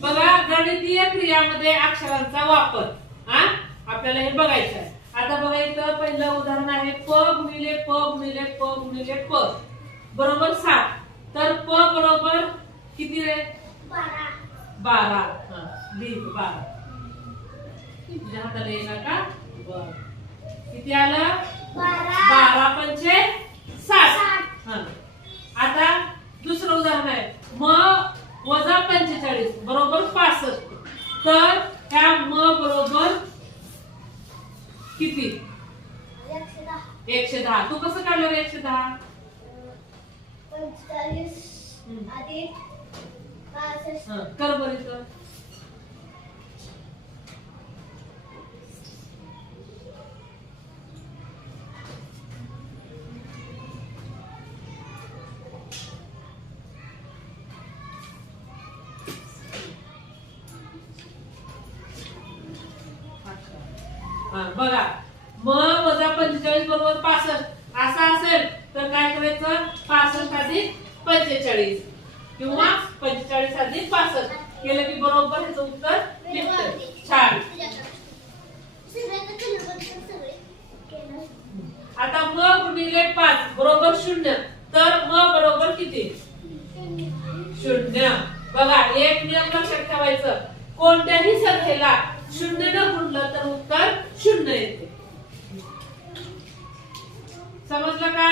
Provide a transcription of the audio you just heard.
बघा गणितीय क्रियामध्ये अक्षरांचा वापर आपल्याला हे बघायचं आहे. आता बघा इथं पहिलं उदाहरण आहे प गुणिले प गुणिले प गुणिले प बरोबर 7. तर प बरोबर किती रे? 12. लिह 12. तुझ्या हाताला येणार का? बर. किती आलं? 12 पंचे 60. आता दुसरं उदाहरण आहे म वजा 45 बरोबर 65. तर ह्या म बरोबर किती? 110. तू कसं काढलं रे 110? 45 अधिक 65. कर बरं इथं. बघा म वजा 45 बरोबर 65 असं असेल तर काय करायचं? 65 अधिक 45 किंवा 45 अधिक 65 केलं की बरोबर ह्याचं उत्तर निघतं. छान. आता म गुणिले 5 बरोबर 0. तर म बरोबर किती? 0. बघा एक नियम लक्षात ठेवायचं, कोणत्याही संख्येला 0 न गुणलं तर उत्तर 0 येते. समजलं का?